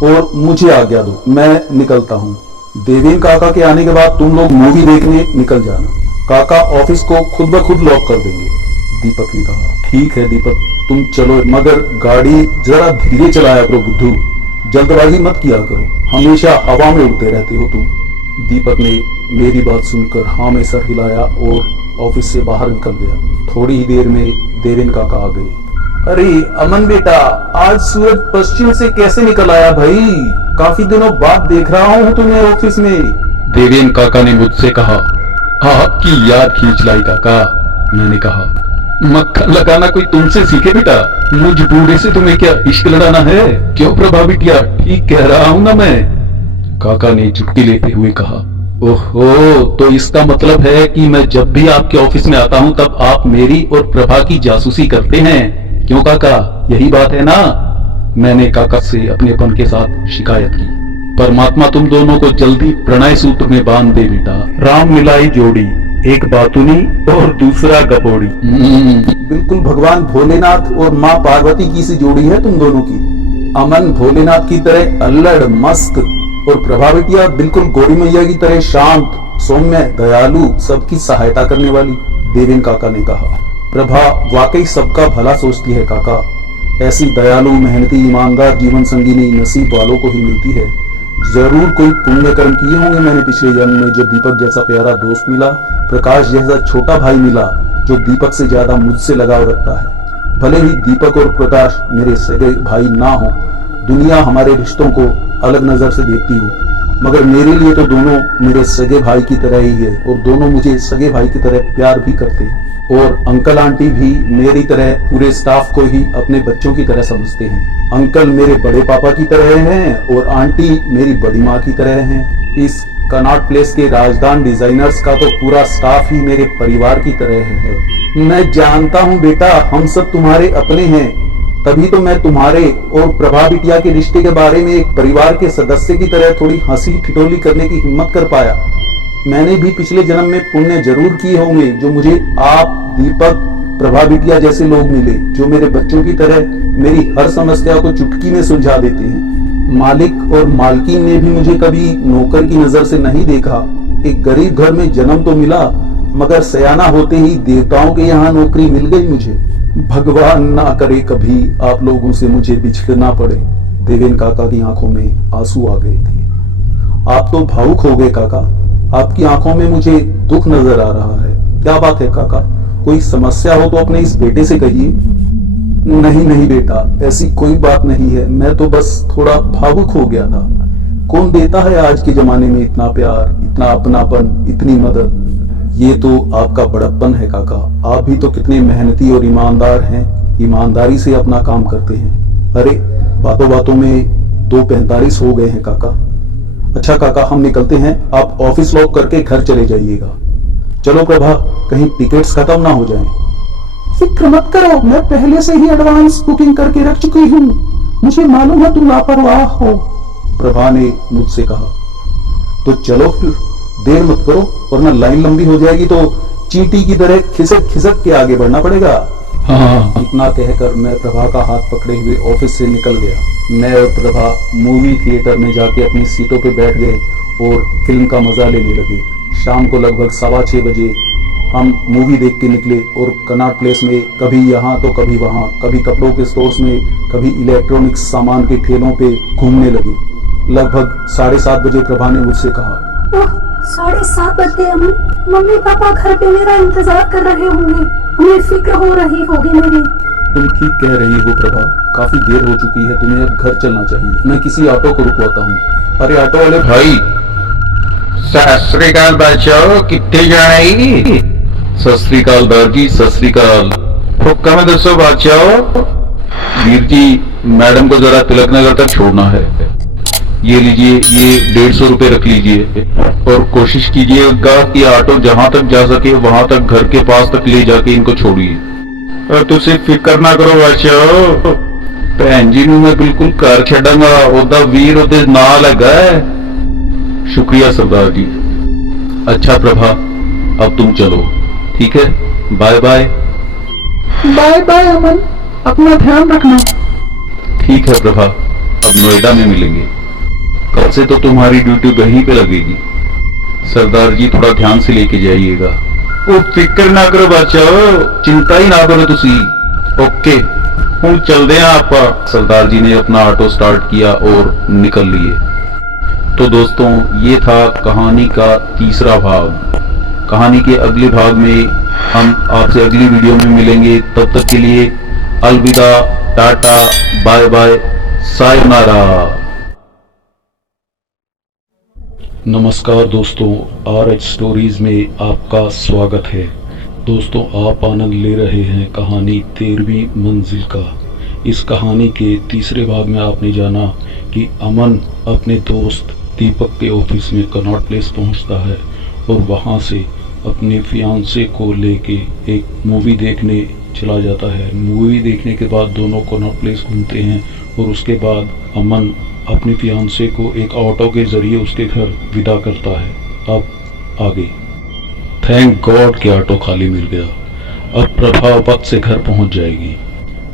और मुझे आज्ञा दो, मैं निकलता हूँ। देवेन काका के आने के बाद तुम लोग मूवी देखने निकल जाना, काका ऑफिस को खुद ब खुद लॉक कर देंगे। दीपक ने कहा, ठीक है दीपक, तुम चलो, मगर गाड़ी जरा धीरे चलाया करो बुद्धू, जल्दबाजी मत किया करो, हमेशा हवा में उड़ते रहते हो तुम। दीपक ने मेरी बात सुनकर हाँ में सर हिलाया और ऑफिस से बाहर निकल गया। थोड़ी ही देर में देवेन काका आ गए। अरे अमन बेटा, आज सूरज पश्चिम से कैसे निकल आया भाई? काफी दिनों बाद देख रहा हूँ तुम्हें ऑफिस में। देवेन काका ने मुझसे कहा, आपकी याद खींच लाई काका, मैंने कहा। मक्खन लगाना कोई तुमसे सीखे बेटा, मुझ बूढ़े से तुम्हें क्या इश्क लड़ाना है? क्यों प्रभा बिटिया, ठीक कह रहा हूं ना मैं? काका ने चुटकी लेते हुए कहा। ओहो, तो इसका मतलब है कि मैं जब भी आपके ऑफिस में आता हूं तब आप मेरी और प्रभा की जासूसी करते हैं, क्यों काका? यही बात है ना? मैंने काका से अपनेपन के साथ शिकायत की। परमात्मा तुम दोनों को जल्दी प्रणय सूत्र में बांध दे बेटा। राम मिलाई जोड़ी, एक बातुनी और दूसरा गपोड़ी। बिल्कुल भगवान भोलेनाथ और माँ पार्वती की सी जोड़ी है तुम दोनों की। अमन भोलेनाथ की तरह अल्लड़ मस्त और प्रभा बिटिया बिल्कुल गौरी मैया की तरह शांत, सौम्य, दयालु, सबकी सहायता करने वाली। देवेन काका ने कहा। प्रभा वाकई सबका भला सोचती है काका। ऐसी दयालु, मेहनती, ईमानदार जीवन संगिनी नसीब वालों को ही मिलती है। जरूर कोई पुण्य कर्म किए होंगे मैंने पिछले जन्म में, जो दीपक जैसा प्यारा दोस्त मिला, प्रकाश जैसा छोटा भाई मिला, जो दीपक से ज्यादा मुझसे लगाव रखता है। भले ही दीपक और प्रकाश मेरे सगे भाई ना हो, दुनिया हमारे रिश्तों को अलग नजर से देखती हो, मगर मेरे लिए तो दोनों मेरे सगे भाई की तरह ही है और दोनों मुझे सगे भाई की तरह प्यार भी करते हैं। और अंकल आंटी भी मेरी तरह पूरे स्टाफ को ही अपने बच्चों की तरह समझते हैं। अंकल मेरे बड़े पापा की तरह हैं और आंटी मेरी बड़ी माँ की तरह हैं। इस कनॉट प्लेस के राजदान डिजाइनर्स का तो पूरा स्टाफ ही मेरे परिवार की तरह है। मैं जानता हूँ बेटा, हम सब तुम्हारे अपने हैं, तभी तो मैं तुम्हारे और प्रभा बिटिया के रिश्ते के बारे में एक परिवार के सदस्य की तरह थोड़ी हंसी ठिठोली करने की हिम्मत कर पाया। मैंने भी पिछले जन्म में पुण्य जरूर किए होंगे, जो मुझे आप, दीपक, प्रभा बिटिया जैसे लोग मिले, जो मेरे बच्चों की तरह मेरी हर समस्या को चुटकी में सुलझा देते हैं। मालिक और मालकिन ने भी मुझे कभी नौकर की नजर से नहीं देखा। एक गरीब घर में जन्म तो मिला, मगर सयाना होते ही देवताओं के यहाँ नौकरी मिल गई मुझे। भगवान ना करे कभी आप लोगों से मुझे बिछड़ना पड़े। देवेन काका की आंखों में आंसू आ गए थे। आप तो भावुक हो गए काका, आपकी आंखों में मुझे दुख नजर आ रहा है। क्या बात है काका, कोई समस्या हो तो अपने इस बेटे से कहिए। नहीं नहीं बेटा, ऐसी कोई बात नहीं है, मैं तो बस थोड़ा भावुक हो गया था। कौन देता है आज के जमाने में इतना प्यार, इतना अपनापन, इतनी मदद? ये तो आपका बड़प्पन है काका। आप भी तो कितने मेहनती और ईमानदार हैं, ईमानदारी से अपना काम करते हैं। अरे बातों बातों में 2:45 हो गए हैं काका। अच्छा काका, हम निकलते हैं, आप ऑफिस लॉक करके घर चले जाइएगा। चलो प्रभा, कहीं टिकट्स खत्म ना हो जाएं। फिक्र मत करो, मैं पहले से ही एडवांस बुकिंग करके रख चुकी हूँ। मुझे मालूम है तुम लापरवाह हो, प्रभा ने मुझसे कहा। तो चलो फिर, देर मत करो, वरना लाइन लंबी हो जाएगी तो चींटी की तरह खिसक खिसक के आगे बढ़ना पड़ेगा। हाँ। इतना कहकर मैं प्रभा का हाथ पकड़े हुए ऑफिस से निकल गया। मैं और प्रभा मूवी थिएटर में जाके अपनी सीटों पे बैठ गए और फिल्म का मजा लेने लगे। शाम को लगभग 6:15 बजे हम मूवी देख के निकले और कनॉट प्लेस में कभी यहाँ तो कभी वहाँ, कभी कपड़ों के स्टोर्स में, कभी इलेक्ट्रॉनिक्स सामान के ठेलों पे घूमने लगे। लगभग 7:30 बजे प्रभा ने मुझसे कहा, 7:30 बज गए अमन, मम्मी पापा घर पे मेरा इंतजार कर रहे होंगे, उन्हें फिक्र हो रही होगी मेरी। तुम ठीक कह रही हो प्रभा, काफी देर हो चुकी है, तुम्हें अब घर चलना चाहिए। मैं किसी ऑटो को रुकवाता हूँ। अरे ऑटो वाले भाई। सत श्री अकाल बच्चों, कितने जाना है? सत श्री अकाल दर जी, सत श्री अकाल। हुक्म दसो बच्चों। वीर जी, मैडम को जरा तिलक नगर तक छोड़ना है। ये लीजिए, ये 150 रुपए रख लीजिए और कोशिश कीजिएगा कि ऑटो जहां तक जा सके वहां तक घर के पास तक ले जाके इनको छोड़िए। और तुसी फिक्र ना करो बच्चों, भैन जी नूं मैं बिल्कुल घर छड्डांगा, ओदा वीर ओदे नाल हैगा है। शुक्रिया सरदार जी। अच्छा प्रभा, अब तुम चलो, ठीक है? Bye bye. Bye bye Aman, अपना ध्यान रखना। ठीक है प्रभा, अब नोएडा में मिलेंगे। कल से तो तुम्हारी ड्यूटी वहीं पे लगेगी। सरदार जी थोड़ा ध्यान से लेके जाइएगा। वो फिक्र ना करो बच्चों, चिंता ही ना करो तुसी। ओके, हम चलते हैं आप। सरदार जी ने अपना ऑटो स्टार्ट किया और निकल लिए। तो दोस्तों, ये था कहानी का तीसरा भाग। कहानी के अगले भाग में हम आपसे अगली वीडियो में मिलेंगे। तब तक के लिए अलविदा, टाटा, बाय बाय, सायोनारा। नमस्कार दोस्तों, RH स्टोरीज में आपका स्वागत है। दोस्तों, आप आनंद ले रहे हैं कहानी 13वीं मंजिल का। इस कहानी के तीसरे भाग में आपने जाना कि अमन अपने दोस्त दीपक के ऑफिस में कनॉट प्लेस पहुंचता है और वहां से अपने फियांसे को लेके एक मूवी देखने चला जाता है। मूवी देखने के बाद दोनों कनॉट प्लेस घूमते हैं और उसके बाद अमन अपने फियांसे को एक ऑटो के जरिए उसके घर विदा करता है। अब आगे। थैंक गॉड कि ऑटो खाली मिल गया। अब प्रभा वक्त से घर पहुंच जाएगी।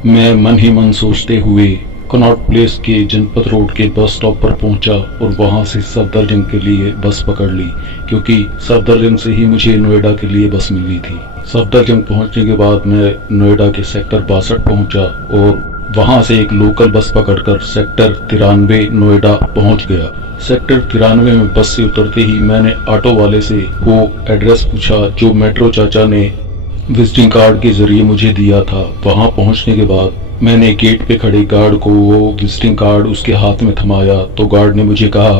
मैं मन ही मन सोचते हुए कनॉट प्लेस के जनपद रोड के बस स्टॉप पर पहुंचा और वहां से सफदरजंग के लिए बस पकड़ ली, क्योंकि सफदरजंग से ही मुझे नोएडा के लिए बस मिली थी। सफदरजंग पहुंचने के बाद मैं नोएडा के सेक्टर 62 पहुंचा और वहां से एक लोकल बस पकड़कर सेक्टर 93 नोएडा पहुंच गया। सेक्टर 93 में बस से उतरते ही मैंने ऑटो वाले से वो एड्रेस पूछा जो मेट्रो चाचा ने विजिटिंग कार्ड के जरिए मुझे दिया था। वहां पहुंचने के बाद मैंने गेट पे खड़े गार्ड को वो विजिटिंग कार्ड उसके हाथ में थमाया तो गार्ड ने मुझे कहा,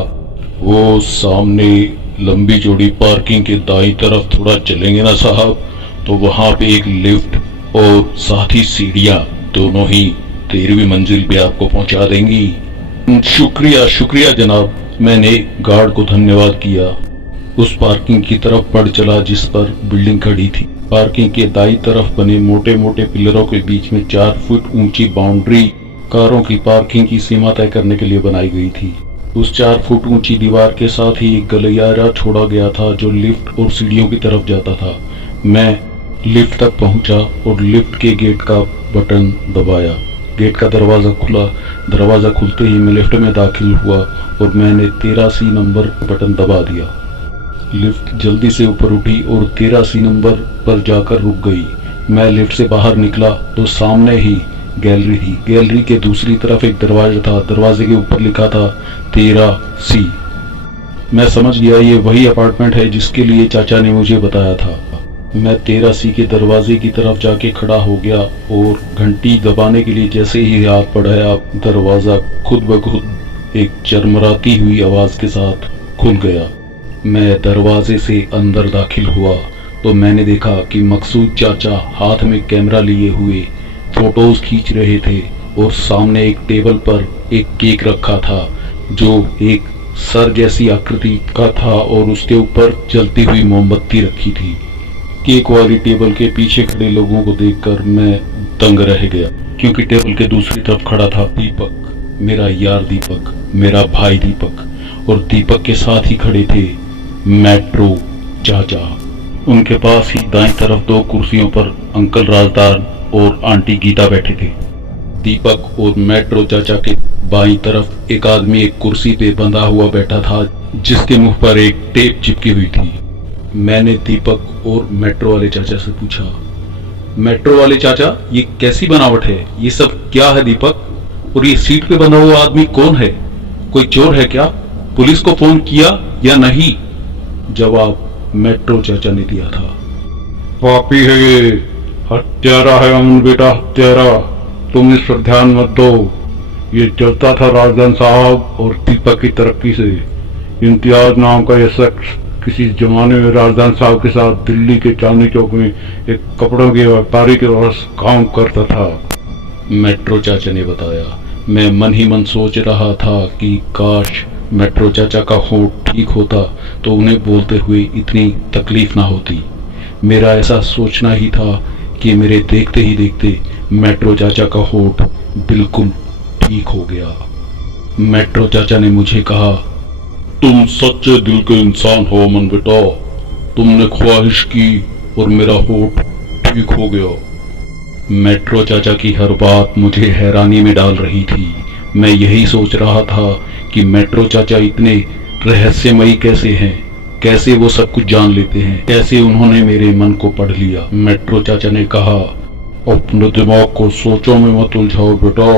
वो सामने लंबी चौड़ी पार्किंग के दाईं तरफ थोड़ा चलेंगे ना साहब, तो वहां पे एक लिफ्ट और साथ ही सीढ़ियां दोनों ही 13वीं मंजिल पे आपको पहुंचा देंगी। शुक्रिया शुक्रिया जनाब। मैंने गार्ड को धन्यवाद किया। उस पार्किंग की तरफ बढ़ चला जिस पर बिल्डिंग खड़ी थी। पार्किंग के दाईं तरफ बने मोटे मोटे पिलरों के बीच में 4 फुट ऊंची बाउंड्री कारों की पार्किंग की सीमा तय करने के लिए बनाई गई थी। उस 4 फुट ऊंची दीवार के साथ ही एक गलियारा छोड़ा गया था जो लिफ्ट और सीढ़ियों की तरफ जाता था। मैं लिफ्ट तक पहुंचा और लिफ्ट के गेट का बटन दबाया। गेट का दरवाजा खुला। दरवाजा खुलते ही मैं लिफ्ट में दाखिल हुआ और मैंने 13C नंबर बटन दबा दिया। लिफ्ट जल्दी से ऊपर उठी और 13C नंबर पर जाकर रुक गई। मैं लिफ्ट से बाहर निकला तो सामने ही गैलरी थी। गैलरी के दूसरी तरफ एक दरवाजा था। दरवाजे के ऊपर लिखा था 13C। मैं समझ गया ये वही अपार्टमेंट है जिसके लिए चाचा ने मुझे बताया था। मैं 13C के दरवाजे की तरफ जाके खड़ा हो गया और घंटी दबाने के लिए जैसे ही हाथ बढ़ाया दरवाजा खुद ब खुद एक चरमराती हुई आवाज के साथ खुल गया। मैं दरवाजे से अंदर दाखिल हुआ तो मैंने देखा कि मकसूद चाचा हाथ में कैमरा लिए हुए फोटोज खींच रहे थे और सामने एक टेबल पर एक केक रखा था जो एक सर जैसी आकृति का था और उसके ऊपर जलती हुई मोमबत्ती रखी थी। केक वाली टेबल के पीछे खड़े लोगों को देखकर मैं दंग रह गया, क्योंकि टेबल के दूसरी तरफ खड़ा था दीपक, मेरा यार दीपक, मेरा भाई दीपक, और दीपक के साथ ही खड़े थे मेट्रो चाचा। उनके पास ही दाईं तरफ 2 कुर्सियों पर अंकल राजदान और आंटी गीता बैठे थे। दीपक और मेट्रो चाचा के बाईं तरफ एक आदमी एक कुर्सी पे बंधा हुआ बैठा था जिसके मुंह पर एक टेप चिपकी हुई थी। मैंने दीपक और मेट्रो वाले चाचा से पूछा, मेट्रो वाले चाचा ये कैसी बनावट है, ये सब क्या है दीपक, और ये सीट पे बंधा हुआ आदमी कौन है, कोई चोर है क्या, पुलिस को फोन किया या नहीं? जवाब मेट्रो चाचा ने दिया था, पापी है ये, हत्यारा है अमन बेटा, हत्यारा, तुम इस पर ध्यान मत दो। ये चलता था राजदान साहब और दीपक की तरक्की से। इम्तियाज नाम का यह शख्स किसी जमाने में राजदान साहब के साथ दिल्ली के चांदनी चौक में एक कपड़ों के व्यापारी के पास काम करता था, मेट्रो चाचा ने बताया। मैं मन ही मन सोच रहा था कि काश मेट्रो चाचा का होठ ठीक होता तो उन्हें बोलते हुए इतनी तकलीफ ना होती। मेरा ऐसा सोचना ही था कि मेरे देखते ही देखते मेट्रो चाचा का होठ बिल्कुल ठीक हो गया। मेट्रो चाचा ने मुझे कहा, तुम सच्चे दिल के इंसान हो अमन बेटा, तुमने ख्वाहिश की और मेरा होठ ठीक हो गया। मेट्रो चाचा की हर बात मुझे हैरानी में डाल रही थी। मैं यही सोच रहा था कि मेट्रो चाचा इतने रहस्यमयी कैसे हैं, कैसे वो सब कुछ जान लेते हैं, कैसे उन्होंने मेरे मन को पढ़ लिया। मेट्रो चाचा ने कहा, अपने दिमाग को सोचों में मत उलझाओ बेटा।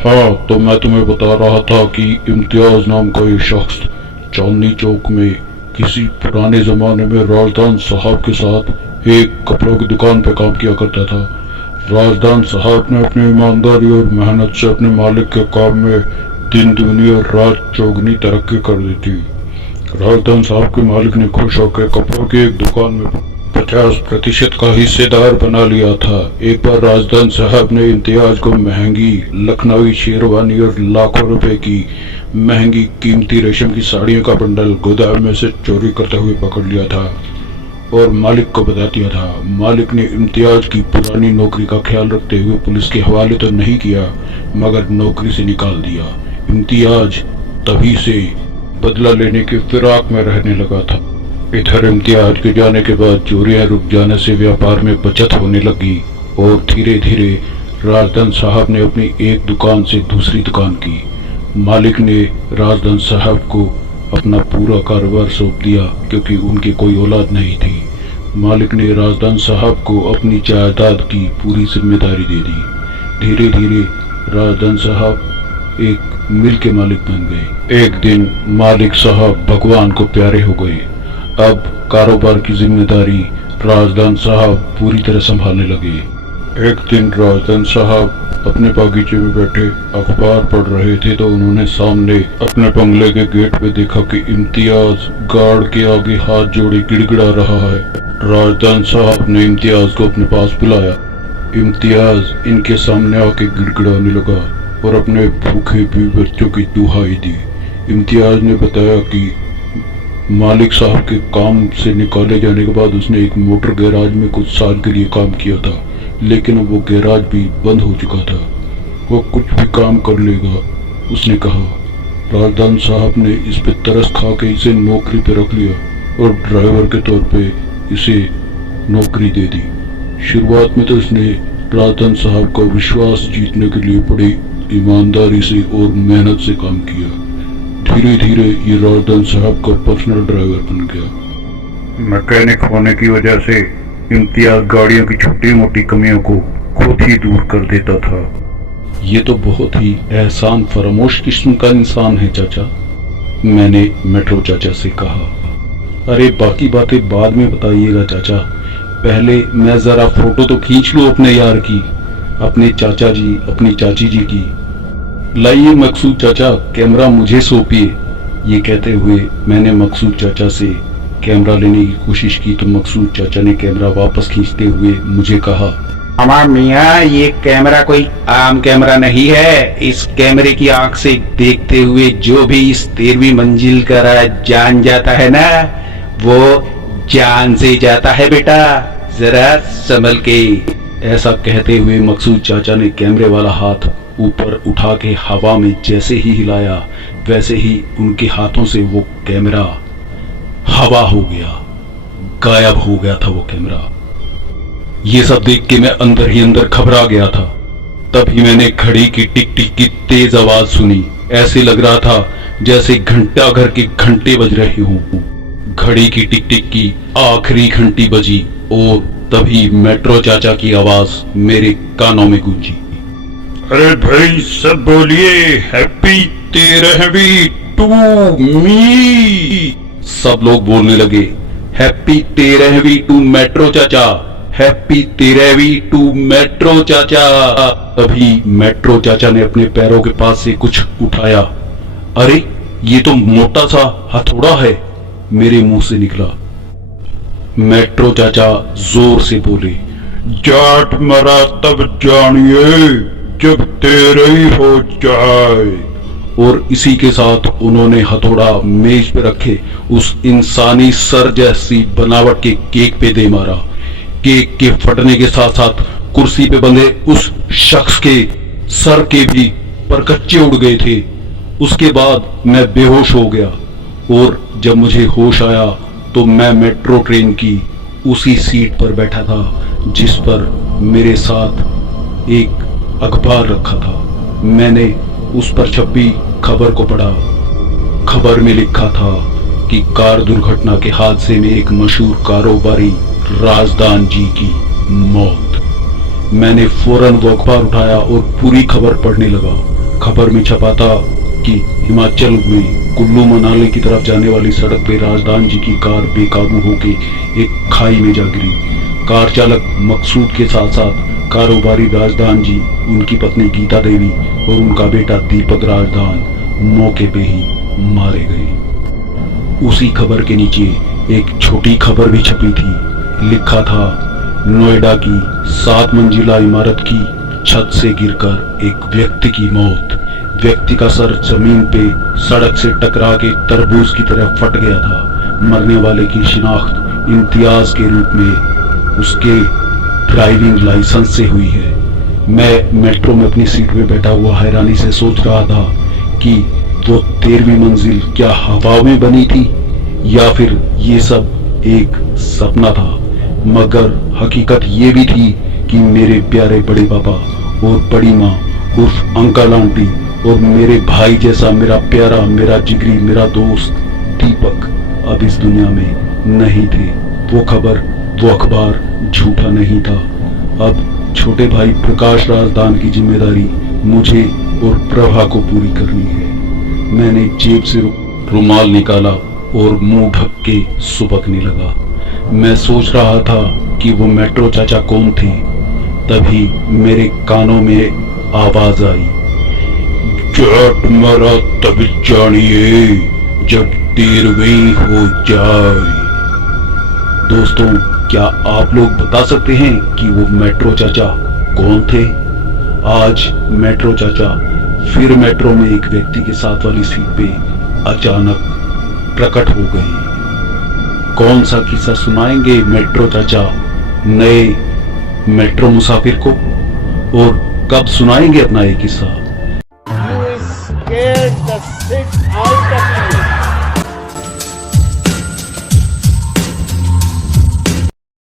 हाँ, तो मैं तुम्हें बता रहा था कि इम्तियाज नाम का ये शख्स चांदनी चौक में किसी पुराने जमाने में राजदान साहब के साथ एक कपड़ों की दुकान पर काम किया करता था। राजदान साहब ने अपनी ईमानदारी और मेहनत से अपने मालिक के काम में दिन दुगनी और रात चौगनी तरक्की कर दी थी। राजदान साहब के मालिक ने खुश होकर कपड़ों की एक दुकान में 50% का हिस्सेदार बना लिया था। एक बार राजदान साहब ने इम्तियाज को महंगी लखनवी शेरवानी और लाखों रुपए की महंगी कीमती रेशम की साड़ियों का बंडल गोदाम में से चोरी करते हुए पकड़ लिया था और मालिक को बता दिया था। मालिक ने इम्तियाज की पुरानी नौकरी का ख्याल रखते हुए पुलिस के हवाले तो नहीं किया, मगर नौकरी से निकाल दिया। इम्तियाज तभी से बदला लेने के फिराक में रहने लगा था। इधर इम्तियाज के जाने के बाद चोरियां रुक जाने से व्यापार में बचत होने लगी और धीरे धीरे राजदान साहब ने अपनी एक दुकान से दूसरी दुकान की। मालिक ने राजदान साहब को अपना पूरा कारोबार सौंप दिया क्योंकि उनकी कोई औलाद नहीं थी। मालिक ने राजदान साहब को अपनी जायदाद की पूरी जिम्मेदारी दे दी। धीरे धीरे राजदान साहब एक मिल के मालिक बन गए। एक दिन मालिक साहब भगवान को प्यारे हो गए। अब कारोबार की जिम्मेदारी राजदान साहब पूरी तरह संभालने लगे। एक दिन राजदान साहब अपने बागीचे में बैठे अखबार पढ़ रहे थे तो उन्होंने सामने अपने बंगले के गेट पे देखा कि इम्तियाज गार्ड के आगे हाथ जोड़े गिड़गिड़ा रहा है। राजदान साहब ने इम्तियाज को अपने पास बुलाया। इम्तियाज इनके सामने आके गिड़गिड़ाने लगा और अपने भूखे भी बच्चों की दुहाई दी। इम्तियाज ने बताया कि मालिक साहब के काम से निकाले जाने के बाद उसने एक मोटर गैराज में कुछ साल के लिए काम किया था, लेकिन वो गैराज भी बंद हो चुका था। वो कुछ भी काम कर लेगा, उसने कहा। राजदान साहब ने इस पे तरस खा के इसे नौकरी पे रख लिया और ड्राइवर के तौर पे इसे नौकरी दे दी। शुरुआत में तो इसने राजदान साहब का विश्वास जीतने के लिए बड़ी ईमानदारी से और मेहनत से काम किया। धीरे धीरे ये राजदान साहब का पर्सनल ड्राइवर बन गया। मैकेनिक होने की वजह से इम्तियाज गाड़ियों की छोटी मोटी कमियों को खुद ही दूर कर देता था। ये तो बहुत ही एहसान फरामोश किस्म का इंसान है चाचा, मैंने मेट्रो चाचा से कहा। अरे बाकी बातें बाद में बताइएगा चाचा, पहले मैं जरा फोटो तो खींच लूं अपने यार की, अपने चाचा जी अपनी चाची जी की। लाइए मकसूद चाचा, कैमरा मुझे सौंपिए। ये कहते हुए मैंने मकसूद चाचा से कैमरा लेने की कोशिश की तो मकसूद चाचा ने कैमरा वापस खींचते हुए मुझे कहा, हमार मियाँ, ये कैमरा कोई आम कैमरा नहीं है। इस कैमरे की आंख से देखते हुए जो भी इस 13वीं मंजिल का राज जान जाता है ना, वो जान से जाता है बेटा, जरा संभल के। ऐसा कहते हुए मकसूद चाचा ने कैमरे वाला हाथ ऊपर उठा के हवा में जैसे ही हिलाया वैसे ही उनके हाथों से वो कैमरा हवा हो गया, गायब हो गया था वो कैमरा। ये सब देख के मैं अंदर ही अंदर घबरा गया था। तभी मैंने घड़ी की टिक टिक की तेज आवाज सुनी। ऐसे लग रहा था जैसे घंटा घर के घंटे बज रहे हों। घड़ी की टिक टिक की आखिरी घंटी बजी और तभी मेट्रो चाचा की आवाज मेरे कानों में गूंजी। अरे भाई सब बोलिए, हैप्पी 13वीं टू मी। सब लोग बोलने लगे, हैप्पी 13वीं टू मेट्रो चाचा, हैप्पी 13वीं टू मेट्रो चाचा। तभी मेट्रो चाचा ने अपने पैरों के पास से कुछ उठाया। अरे ये तो मोटा सा हथौड़ा है, मेरे मुंह से निकला। मेट्रो चाचा जोर से बोले, जाट मरा तब जानिए जब 13 हो जाए। और इसी के साथ उन्होंने हथौड़ा मेज पे रखे उस इंसानी सर जैसी बनावट के केक पे दे मारा। केक के फटने के साथ साथ कुर्सी पे बंधे उस शख्स के सर के भी परकच्चे उड़ गए थे। उसके बाद मैं बेहोश हो गया और जब मुझे होश आया तो मैं मेट्रो ट्रेन की उसी सीट पर बैठा था जिस पर मेरे साथ एक अखबार रखा था। मैंने उस पर छपी खबर को पढ़ा। खबर में लिखा था कि कार दुर्घटना के हादसे में एक मशहूर कारोबारी राजदान जी की मौत। मैंने फौरन वो अखबार उठाया और पूरी खबर पढ़ने लगा। खबर में छपा था कि हिमाचल में कुल्लू मनाली की तरफ जाने वाली सड़क पे राजदान जी की कार बेकाबू होकर एक खाई में जा गिरी। कार चालक मकसूद के साथ साथ कारोबारी राजदान जी, उनकी पत्नी गीता देवी और उनका बेटा दीपक राजदान मौके पे ही मारे गए। उसी खबर के नीचे एक छोटी खबर भी छपी थी लिखा था, नोएडा की 7 मंजिला इमारत की छत से गिरकर एक व्यक्ति की मौत। व्यक्ति का सर जमीन पे सड़क से टकरा के तरबूज की तरह फट गया था। मरने वाले की शिनाख्त इम्तियाज के रूप में उसके ड्राइविंग लाइसेंस से हुई है। मैं मेट्रो में अपनी सीट में बैठा हुआ हैरानी से सोच रहा था कि वो 13वीं मंजिल क्या हवा में बनी थी या फिर ये सब एक सपना था। मगर हकीकत ये भी थी कि मेरे प्यारे बड़े पापा और बड़ी माँ उर्फ अंकल आंटी और मेरे भाई जैसा मेरा प्यारा, मेरा जिगरी, मेरा दोस्त दीपक अब इस दुनिया में नहीं थे। वो खबर, वो अखबार झूठा नहीं था। अब छोटे भाई प्रकाश राजदान की जिम्मेदारी मुझे और प्रभा को पूरी करनी है। मैंने जेब से रुमाल निकाला और मुंह ढक के सुबकने लगा। मैं सोच रहा था कि वो मेट्रो चाचा कौन थे। तभी मेरे कानों में आवाज आई, क्या तुम्हारा तभी जानिए जब 13वीं हो जाए। दोस्तों, क्या आप लोग बता सकते हैं कि वो मेट्रो चाचा कौन थे? आज मेट्रो चाचा फिर मेट्रो में एक व्यक्ति के साथ वाली सीट पे अचानक प्रकट हो गए। कौन सा किस्सा सुनाएंगे मेट्रो चाचा नए मेट्रो मुसाफिर को, और कब सुनाएंगे अपना ये किस्सा? You scared the